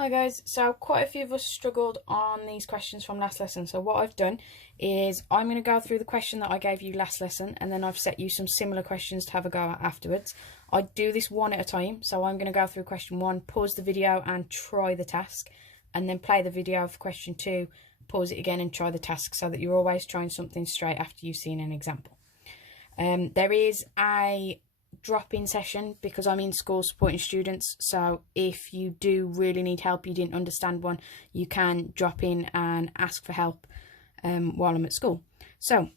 Hi guys, so quite a few of us struggled on these questions from last lesson. So what I've done is I'm going to go through the question that I gave you last lesson, and then I've set you some similar questions to have a go at afterwards. I do this one at a time, so I'm going to go through question 1, pause the video and try the task, and then play the video for question 2, pause it again and try the task, so that you're always trying something straight after you've seen an example. There is a drop-in session because I'm in school supporting students, so if you do really need help, you didn't understand one, you can drop in and ask for help while I'm at school. So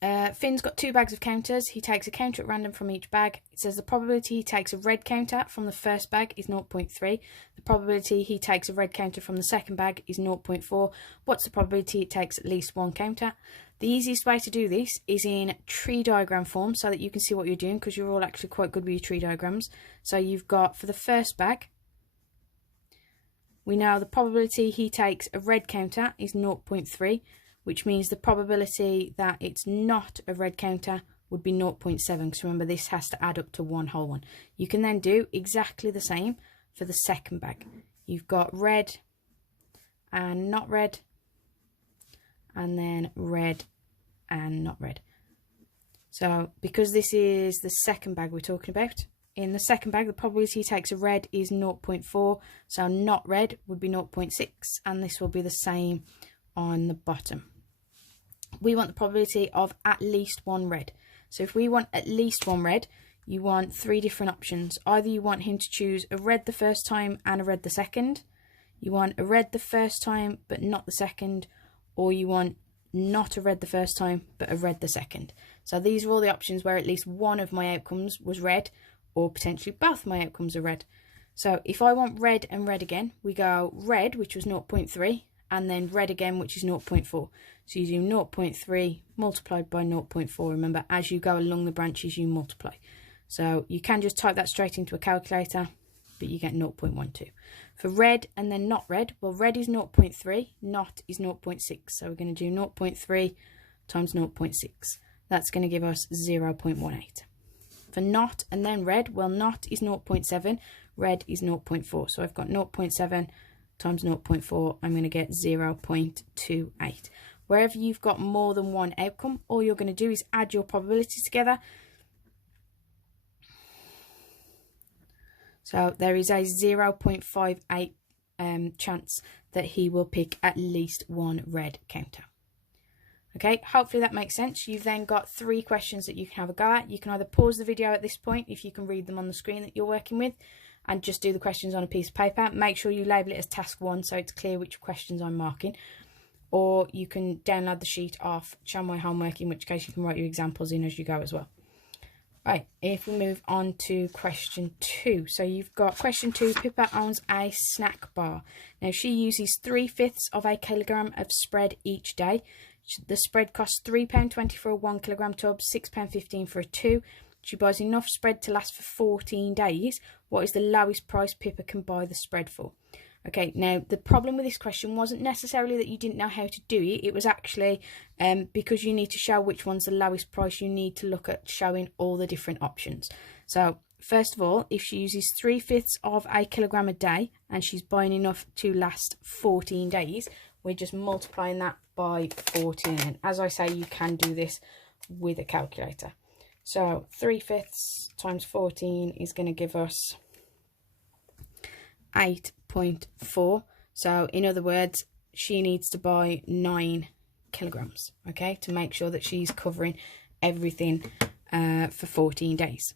Finn's got 2 bags of counters. He takes a counter at random from each bag. It says the probability he takes a red counter from the first bag is 0.3. The probability he takes a red counter from the second bag is 0.4. What's the probability it takes at least 1 counter? The easiest way to do this is in tree diagram form so that you can see what you're doing, because you're all actually quite good with your tree diagrams. So you've got, for the first bag, we know the probability he takes a red counter is 0.3, which means the probability that it's not a red counter would be 0.7, because remember, this has to add up to one whole one. You can then do exactly the same for the second bag. You've got red and not red, and then red and not red. So because this is the second bag we're talking about, in the second bag the probability he takes a red is 0.4, so not red would be 0.6, and this will be the same on the bottom. We want the probability of at least 1 red. So if we want at least 1 red, you want 3 different options. Either you want him to choose a red the first time and a red the second, you want a red the first time but not the second, or you want not a red the first time but a red the second. So these are all the options where at least one of my outcomes was red, or potentially both my outcomes are red. So if I want red and red again, we go red, which was 0.3, and then red again, which is 0.4. So you do 0.3 multiplied by 0.4. Remember, as you go along the branches, you multiply. So you can just type that straight into a calculator, but you get 0.12. For red and then not red, well, red is 0.3, not is 0.6. So we're going to do 0.3 times 0.6. That's going to give us 0.18. For not and then red, well, not is 0.7, red is 0.4. So I've got 0.7 times 0.4, I'm going to get 0.28. Wherever you've got more than one outcome, all you're going to do is add your probabilities together. So there is a 0.58 chance that he will pick at least 1 red counter. Okay, hopefully that makes sense. You've then got 3 questions that you can have a go at. You can either pause the video at this point if you can read them on the screen that you're working with, and just do the questions on a piece of paper. Make sure you label it as task 1 so it's clear which questions I'm marking. Or you can download the sheet off Show My Homework, in which case you can write your examples in as you go as well. Right, if we move on to question 2. So you've got question 2, Pippa owns a snack bar. Now she uses 3/5 of a kilogram of spread each day. The spread costs £3.20 for a 1 kilogram tub, £6.15 for a 2. She buys enough spread to last for 14 days. What is the lowest price Pippa can buy the spread for? Okay, now the problem with this question wasn't necessarily that you didn't know how to do it. It was actually because you need to show which one's the lowest price, you need to look at showing all the different options. So first of all, if she uses 3/5 of a kilogram a day and she's buying enough to last 14 days, we're just multiplying that by 14. And as I say, you can do this with a calculator. So 3/5 times 14 is going to give us 8.4. So in other words, she needs to buy 9 kilograms, okay, to make sure that she's covering everything for 14 days.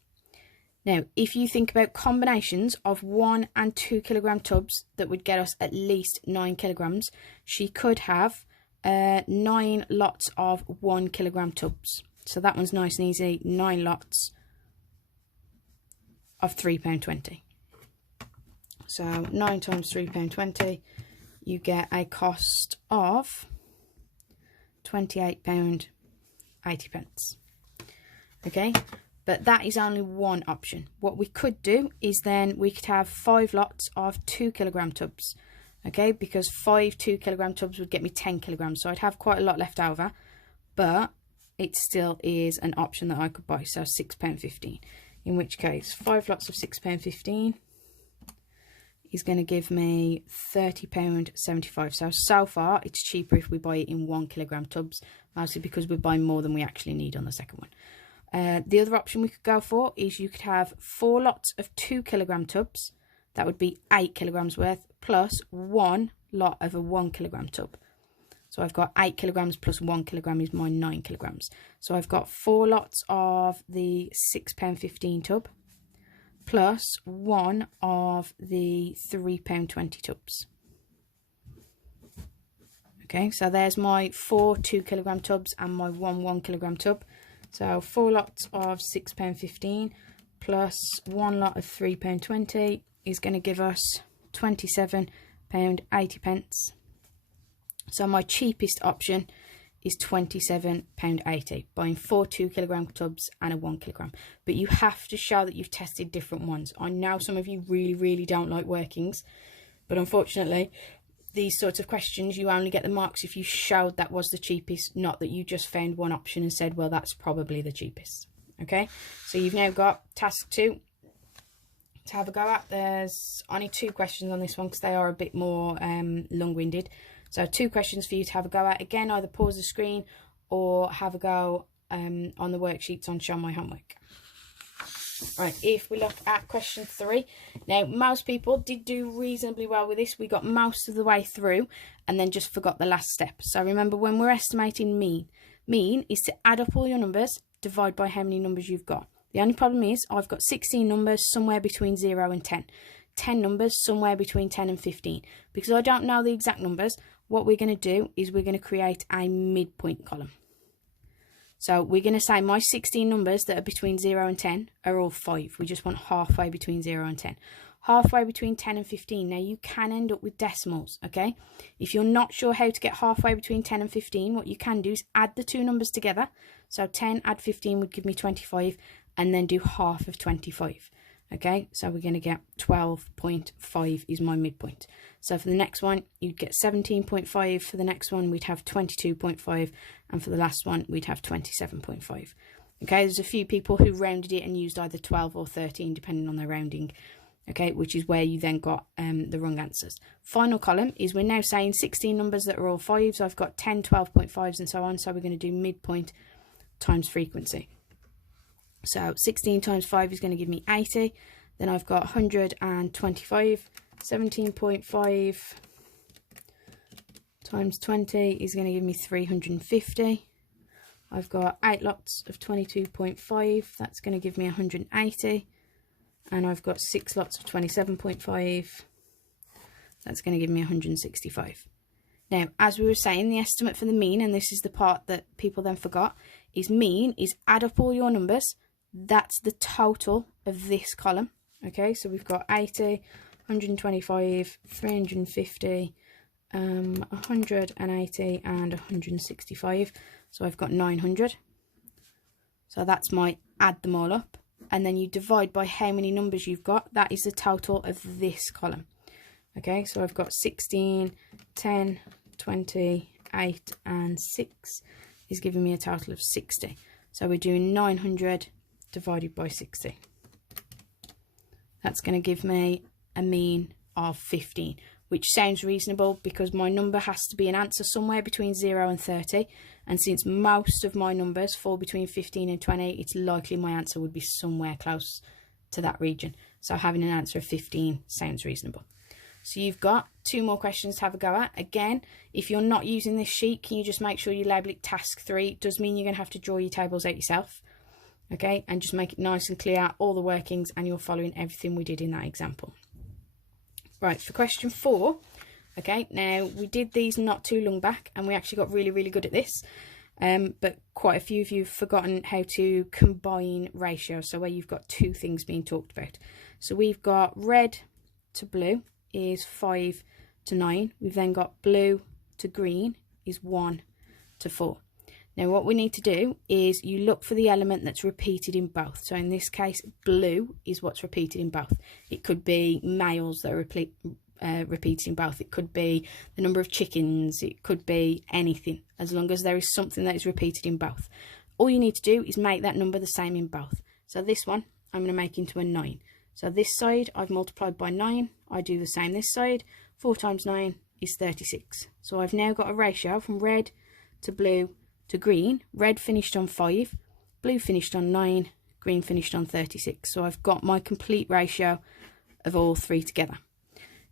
Now, if you think about combinations of 1 and 2 kilogram tubs that would get us at least 9 kilograms, she could have 9 lots of 1 kilogram tubs. So that one's nice and easy, 9 lots of £3.20. So 9 times £3.20, you get a cost of £28.80. Okay, but that is only one option. What we could do is then we could have 5 lots of 2 kilogram tubs. Okay, because 5 2 kilogram tubs would get me 10 kilograms. So I'd have quite a lot left over, but it still is an option that I could buy. So £6.15. In which case, 5 lots of £6.15 is going to give me £30.75. So far, it's cheaper if we buy it in 1 kilogram tubs, mostly because we're buying more than we actually need on the second one. The other option we could go for is you could have 4 lots of 2 kilogram tubs. That would be 8 kilograms worth, plus 1 lot of a 1 kilogram tub. So I've got 8 kilograms plus 1 kilogram is my 9 kilograms. So I've got 4 lots of the £6.15 tub, plus 1 of the £3.20 tubs. Okay, so there's my 4 2 kilogram tubs and my 1 kilogram tub. So 4 lots of £6.15 plus 1 lot of £3.20 is going to give us £27.80. So my cheapest option is £27.80, buying 4 2 kilogram tubs and a 1 kilogram. But you have to show that you've tested different ones. I know some of you really don't like workings, but unfortunately, these sorts of questions, you only get the marks if you showed that was the cheapest, not that you just found one option and said, well, that's probably the cheapest. Okay, so you've now got task 2 to have a go at. There's only 2 questions on this one because they are a bit more long-winded. So 2 questions for you to have a go at. Again, either pause the screen or have a go on the worksheets on Show My Homework. Right, if we look at question 3. Now, most people did do reasonably well with this. We got most of the way through and then just forgot the last step. So remember, when we're estimating mean is to add up all your numbers, divide by how many numbers you've got. The only problem is I've got 16 numbers somewhere between 0 and 10. 10 numbers somewhere between 10 and 15. Because I don't know the exact numbers, what we're going to do is we're going to create a midpoint column. So we're going to say my 16 numbers that are between 0 and 10 are all 5. We just want halfway between 0 and 10. Halfway between 10 and 15. Now you can end up with decimals, okay? If you're not sure how to get halfway between 10 and 15, what you can do is add the 2 numbers together. So 10 add 15 would give me 25, and then do half of 25. Okay, so we're going to get 12.5 is my midpoint. So for the next one, you'd get 17.5. For the next one, we'd have 22.5. And for the last one, we'd have 27.5. Okay, there's a few people who rounded it and used either 12 or 13, depending on their rounding. Okay, which is where you then got the wrong answers. Final column is we're now saying 16 numbers that are all 5s. I've got 10, 12.5s and so on. So we're going to do midpoint times frequency. So 16 times 5 is going to give me 80. Then I've got 125. 17.5 times 20 is going to give me 350. I've got 8 lots of 22.5. That's going to give me 180. And I've got 6 lots of 27.5. That's going to give me 165. Now, as we were saying, the estimate for the mean, and this is the part that people then forgot, is mean is add up all your numbers. That's the total of this column. Okay, so we've got 80, 125, 350, 180 and 165. So I've got 900. So that's my add them all up. And then you divide by how many numbers you've got. That is the total of this column. Okay, so I've got 16, 10, 20, 8 and 6 is giving me a total of 60. So we're doing 900 divided by 60. That's going to give me a mean of 15, which sounds reasonable because my number has to be an answer somewhere between 0 and 30. And since most of my numbers fall between 15 and 20, it's likely my answer would be somewhere close to that region. So having an answer of 15 sounds reasonable. So you've got 2 more questions to have a go at. Again, if you're not using this sheet, can you just make sure you label it task 3? It does mean you're going to have to draw your tables out yourself. Okay, and just make it nice and clear, all the workings, and you're following everything we did in that example. Right, for question 4, okay, now we did these not too long back, and we actually got really good at this, but quite a few of you have forgotten how to combine ratios, so where you've got 2 things being talked about. So we've got red to blue is 5 to 9. We've then got blue to green is 1 to 4. Now what we need to do is you look for the element that's repeated in both. So in this case, blue is what's repeated in both. It could be males that are repeated in both. It could be the number of chickens. It could be anything, as long as there is something that is repeated in both. All you need to do is make that number the same in both. So this one, I'm going to make into a 9. So this side I've multiplied by 9. I do the same this side. 4 times 9 is 36. So I've now got a ratio from red to blue to green. Red finished on 5, blue finished on 9, green finished on 36. So I've got my complete ratio of all three together.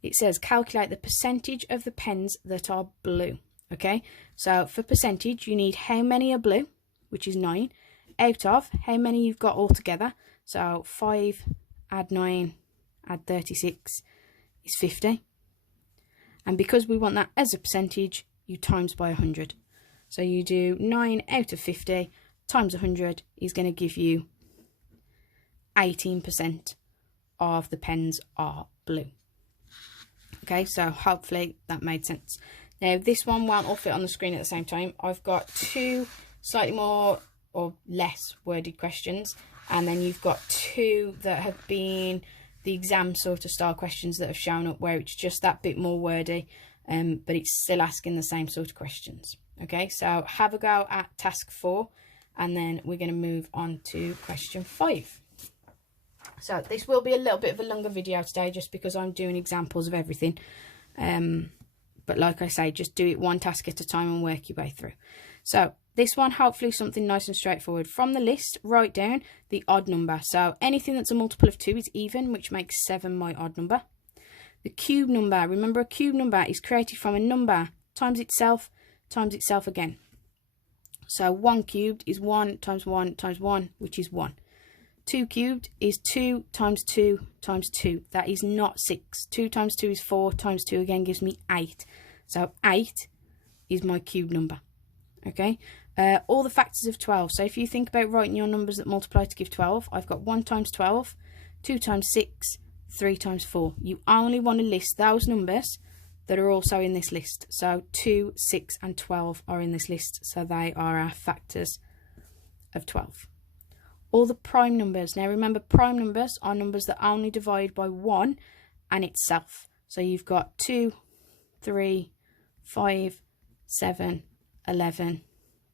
It says calculate the percentage of the pens that are blue. Okay, so for percentage, you need how many are blue, which is 9, out of how many you've got all together. So 5 add 9 add 36 is 50. And because we want that as a percentage, you times by 100. So you do 9 out of 50 times 100 is going to give you 18% of the pens are blue. Okay, so hopefully that made sense. Now this one won't all fit on the screen at the same time. I've got 2 slightly more or less worded questions, and then you've got 2 that have been the exam sort of style questions that have shown up where it's just that bit more wordy, but it's still asking the same sort of questions. Okay, so have a go at task 4, and then we're going to move on to question 5. So this will be a little bit of a longer video today just because I'm doing examples of everything. But like I say, just do it one task at a time and work your way through. So this one, hopefully something nice and straightforward. From the list, write down the odd number. So anything that's a multiple of 2 is even, which makes 7 my odd number. The cube number, remember a cube number is created from a number times itself again. So 1 cubed is 1 times 1 times 1, which is 1. 2 cubed is 2 times 2 times 2. That is not 6. 2 times 2 is 4 times 2 again gives me 8. So 8 is my cube number. Okay. All the factors of 12. So if you think about writing your numbers that multiply to give 12, I've got 1 times 12, 2 times 6, 3 times 4. You only want to list those numbers that are also in this list. So 2, 6 and 12 are in this list. So they are our factors of 12. All the prime numbers. Now remember, prime numbers are numbers that only divide by 1 and itself. So you've got 2, 3, 5, 7, 11,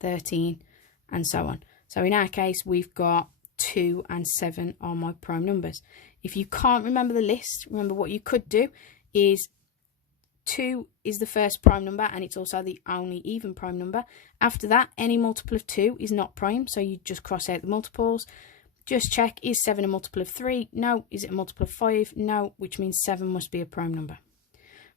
13 and so on. So in our case we've got 2 and 7 are my prime numbers. If you can't remember the list, remember what you could do is 2 is the first prime number and it's also the only even prime number. After that, any multiple of 2 is not prime, so you just cross out the multiples. Just check, is 7 a multiple of 3? No. Is it a multiple of 5? No, which means 7 must be a prime number.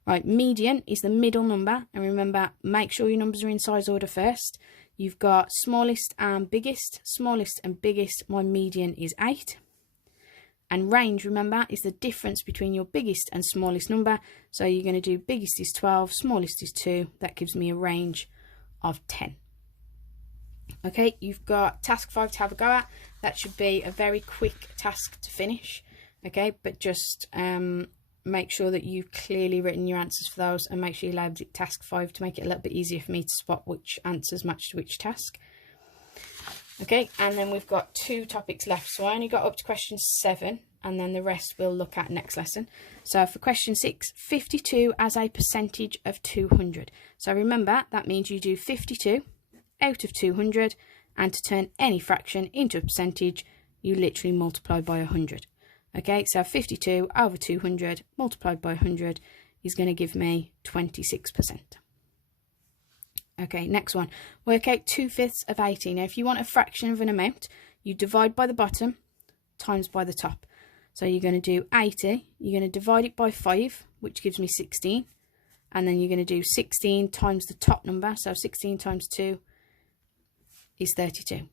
Right, median is the middle number, and remember, make sure your numbers are in size order first. You've got smallest and biggest. Smallest and biggest, my median is 8. And range, remember, is the difference between your biggest and smallest number. So you're going to do biggest is 12, smallest is 2. That gives me a range of 10. Okay, you've got task 5 to have a go at. That should be a very quick task to finish. Okay, but just make sure that you've clearly written your answers for those, and make sure you labelled it task 5 to make it a little bit easier for me to spot which answers match to which task. Okay, and then we've got 2 topics left. So I only got up to question 7, and then the rest we'll look at next lesson. So for question 6, 52 as a percentage of 200. So remember, that means you do 52 out of 200, and to turn any fraction into a percentage, you literally multiply by 100. Okay, so 52 over 200 multiplied by 100 is going to give me 26%. Okay, next one. Work out 2/5 of 80. Now, if you want a fraction of an amount, you divide by the bottom times by the top. So you're going to do 80. You're going to divide it by 5, which gives me 16. And then you're going to do 16 times the top number. So 16 times 2 is 32.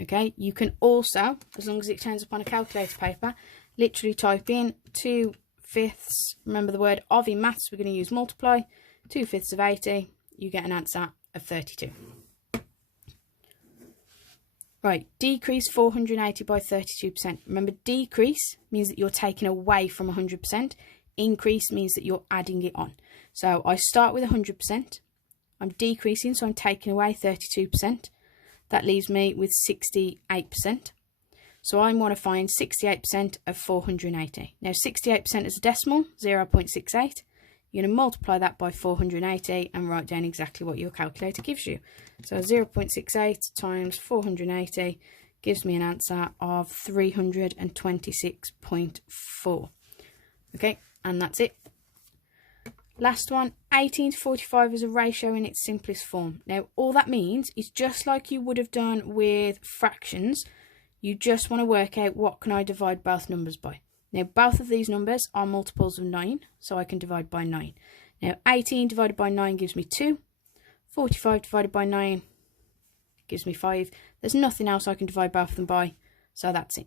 Okay, you can also, as long as it turns up on a calculator paper, literally type in 2/5. Remember the word of in maths, we're going to use multiply. 2/5 of 80. You get an answer of 32. Right, decrease 480 by 32%. Remember, decrease means that you're taking away from 100%. Increase means that you're adding it on. So I start with 100%. I'm decreasing, so I'm taking away 32%. That leaves me with 68%. So I want to find 68% of 480. Now, 68% is a decimal, 0.68. You're going to multiply that by 480 and write down exactly what your calculator gives you. So 0.68 times 480 gives me an answer of 326.4. Okay, and that's it. Last one, 18 to 45 is a ratio in its simplest form. Now, all that means is just like you would have done with fractions, you just want to work out what can I divide both numbers by. Now, both of these numbers are multiples of 9, so I can divide by 9. Now, 18 divided by 9 gives me 2. 45 divided by 9 gives me 5. There's nothing else I can divide both of them by, so that's it.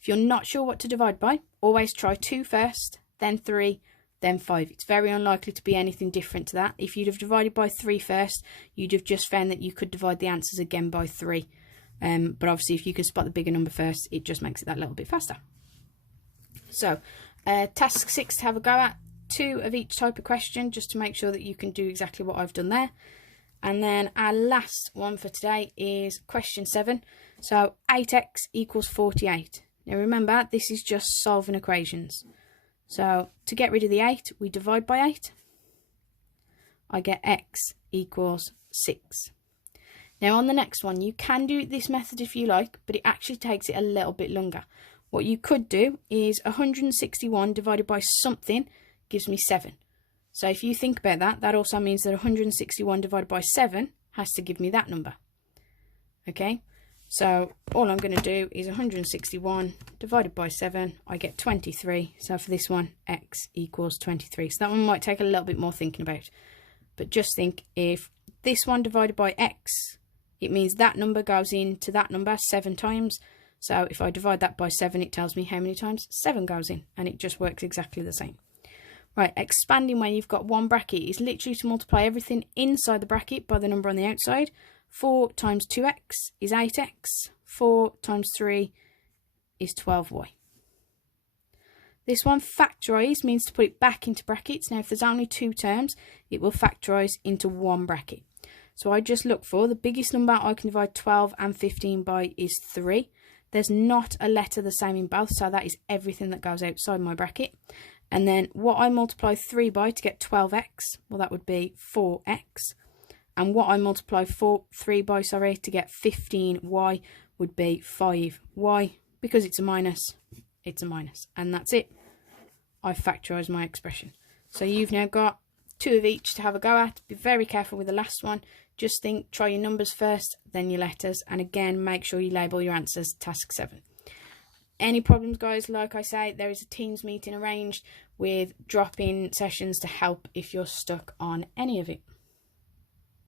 If you're not sure what to divide by, always try 2 first, then 3, then 5. It's very unlikely to be anything different to that. If you'd have divided by 3 first, you'd have just found that you could divide the answers again by 3. But obviously, if you can spot the bigger number first, it just makes it that little bit faster. So, task 6 to have a go at. 2 of each type of question, just to make sure that you can do exactly what I've done there. And then our last one for today is question 7. So, 8x equals 48. Now remember, this is just solving equations. So, to get rid of the 8, we divide by 8. I get x equals 6. Now on the next one, you can do this method if you like, but it actually takes it a little bit longer. What you could do is 161 divided by something gives me 7. So if you think about that, that also means that 161 divided by 7 has to give me that number. Okay? So all I'm going to do is 161 divided by 7, I get 23. So for this one, x equals 23. So that one might take a little bit more thinking about. But just think, if this one divided by x, it means that number goes into that number 7 times. So if I divide that by 7, it tells me how many times 7 goes in. And it just works exactly the same. Right, expanding when you've got one bracket is literally to multiply everything inside the bracket by the number on the outside. 4 times 2x is 8x. 4 times 3 is 12y. This one, factorise, means to put it back into brackets. Now, if there's only 2 terms, it will factorise into one bracket. So I just look for the biggest number I can divide 12 and 15 by is 3. There's not a letter the same in both, so that is everything that goes outside my bracket. And then what I multiply 3 by to get 12x, well, that would be 4x. And what I multiply 3 by, to get 15y would be 5y. Because it's a minus, it's a minus. And that's it. I've factorised my expression. So you've now got 2 of each to have a go at. Be very careful with the last one. Just think, try your numbers first, then your letters. And again, make sure you label your answers task 7. Any problems, guys, like I say, there is a Teams meeting arranged with drop-in sessions to help if you're stuck on any of it.